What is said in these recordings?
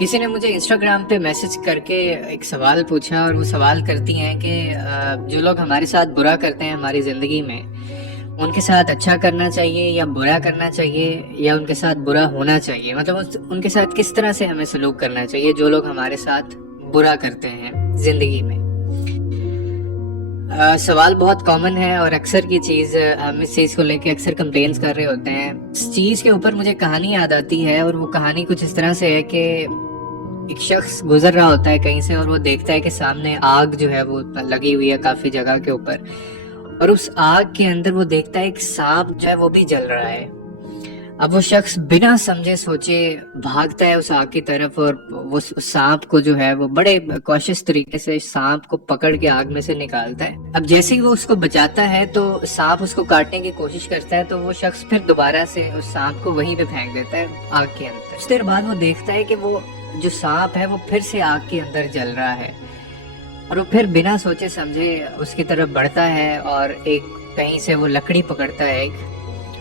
किसी ने मुझे इंस्टाग्राम पे मैसेज करके एक सवाल पूछा और वो सवाल करती हैं कि जो लोग हमारे साथ बुरा करते हैं हमारी ज़िंदगी में, उनके साथ अच्छा करना चाहिए या बुरा करना चाहिए या उनके साथ बुरा होना चाहिए, मतलब उनके साथ किस तरह से हमें सलूक करना चाहिए जो लोग हमारे साथ बुरा करते हैं ज़िंदगी में। सवाल बहुत कॉमन है और अक्सर की चीज़ हम इस चीज़ को लेके अक्सर कंप्लेन्स कर रहे होते हैं। इस चीज़ के ऊपर मुझे कहानी याद आती है और वो कहानी कुछ इस तरह से है कि एक शख्स गुजर रहा होता है कहीं से और वो देखता है कि सामने आग जो है वो लगी हुई है काफी जगह के ऊपर, और उस आग के अंदर वो देखता है एक सांप जो है वो भी जल रहा है। अब वो शख्स बिना समझे सोचे भागता है उस आग की तरफ और वो सांप को जो है वो बड़े कॉशियस तरीके से सांप को पकड़ के आग में से निकालता है। अब जैसे ही वो उसको बचाता है तो सांप उसको काटने की कोशिश करता है, तो वो शख्स फिर दोबारा से उस सांप को वहीं पे फेंक देता है आग के अंदर। कुछ देर बाद वो देखता है कि वो जो सांप है वो फिर से आग के अंदर जल रहा है और वो फिर बिना सोचे समझे उसकी तरफ बढ़ता है और एक कहीं से वो लकड़ी पकड़ता है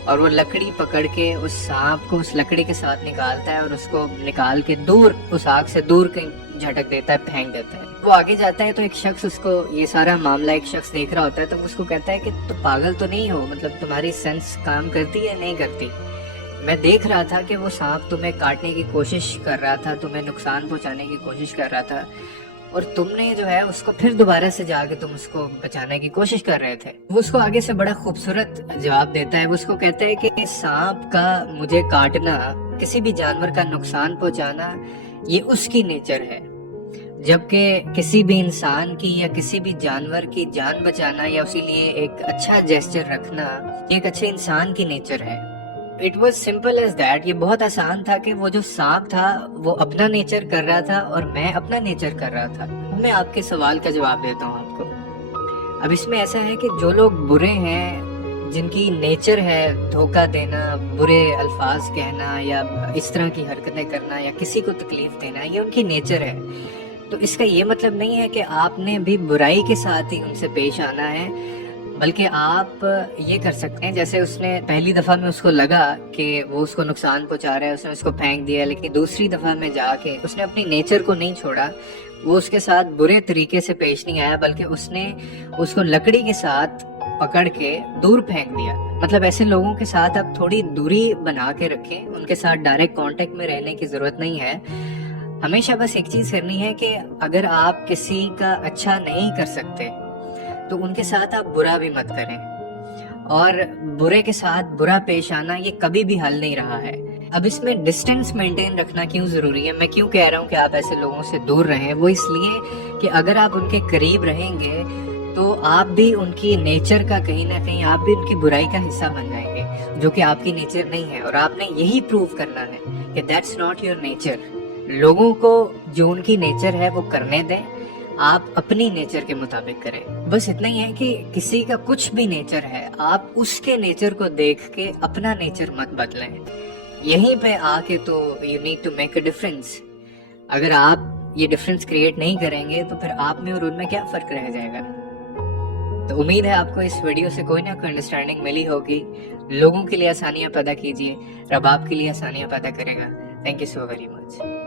और वो लकड़ी पकड़ के उस सांप को उस लकड़ी के साथ निकालता है और उसको निकाल के दूर उस आग से दूर कहीं झटक देता है, फेंक देता है। वो आगे जाता है तो एक शख्स उसको ये सारा मामला एक शख्स देख रहा होता है, तो उसको कहता है कि तुम पागल तो नहीं हो, मतलब तुम्हारी सेंस काम करती है नहीं करती। मैं देख रहा था कि वो सांप तुम्हें काटने की कोशिश कर रहा था, तुम्हें नुकसान पहुंचाने की कोशिश कर रहा था और तुमने जो है उसको फिर दोबारा से जाके तुम उसको बचाने की कोशिश कर रहे थे। वो उसको आगे से बड़ा खूबसूरत जवाब देता है। वो उसको कहता है कि सांप का मुझे काटना, किसी भी जानवर का नुकसान पहुंचाना, ये उसकी नेचर है, जबकि किसी भी इंसान की या किसी भी जानवर की जान बचाना या उसी लिए एक अच्छा जेस्चर रखना एक अच्छे इंसान की नेचर है। It was simple as that. ये बहुत आसान था कि वो जो सांप था वो अपना नेचर कर रहा था और मैं अपना नेचर कर रहा था। मैं आपके सवाल का जवाब देता हूँ आपको। अब इसमें ऐसा है कि जो लोग बुरे हैं, जिनकी नेचर है धोखा देना, बुरे अल्फाज कहना या इस तरह की हरकतें करना या किसी को तकलीफ देना, ये उनकी नेचर है। तो इसका ये मतलब नहीं है कि आपने भी बुराई के साथ ही उनसे पेश आना है, बल्कि आप ये कर सकते हैं जैसे उसने पहली दफ़ा में उसको लगा कि वो उसको नुकसान पहुंचा रहा है, उसने उसको फेंक दिया, लेकिन दूसरी दफ़ा में जाके उसने अपनी नेचर को नहीं छोड़ा, वो उसके साथ बुरे तरीके से पेश नहीं आया, बल्कि उसने उसको लकड़ी के साथ पकड़ के दूर फेंक दिया। मतलब ऐसे लोगों के साथ आप थोड़ी दूरी बना के रखें, उनके साथ डायरेक्ट कांटेक्ट में रहने की ज़रूरत नहीं है। हमेशा बस एक चीज़ करनी है कि अगर आप किसी का अच्छा नहीं कर सकते तो उनके साथ आप बुरा भी मत करें, और बुरे के साथ बुरा पेश आना ये कभी भी हल नहीं रहा है। अब इसमें डिस्टेंस मेंटेन रखना क्यों जरूरी है, मैं क्यों कह रहा हूँ कि आप ऐसे लोगों से दूर रहें, वो इसलिए कि अगर आप उनके करीब रहेंगे तो आप भी उनकी नेचर का कहीं ना कहीं आप भी उनकी बुराई का हिस्सा बन जाएंगे, जो कि आपकी नेचर नहीं है। और आपने यही प्रूव करना है कि दैट्स नॉट योर नेचर। लोगों को जो उनकी नेचर है वो करने दें, आप अपनी नेचर के मुताबिक करें। बस इतना ही है कि किसी का कुछ भी नेचर है, आप उसके नेचर को देख के अपना नेचर मत बदलें। यहीं पे आके तो you need to make a difference. अगर आप ये डिफरेंस क्रिएट नहीं करेंगे तो फिर आप में और उनमें क्या फर्क रह जाएगा। तो उम्मीद है आपको इस वीडियो से कोई ना कोई अंडरस्टैंडिंग मिली होगी। लोगों के लिए आसानियां पैदा कीजिए, रब आपके लिए आसानियां पैदा करेगा। Thank you so very much.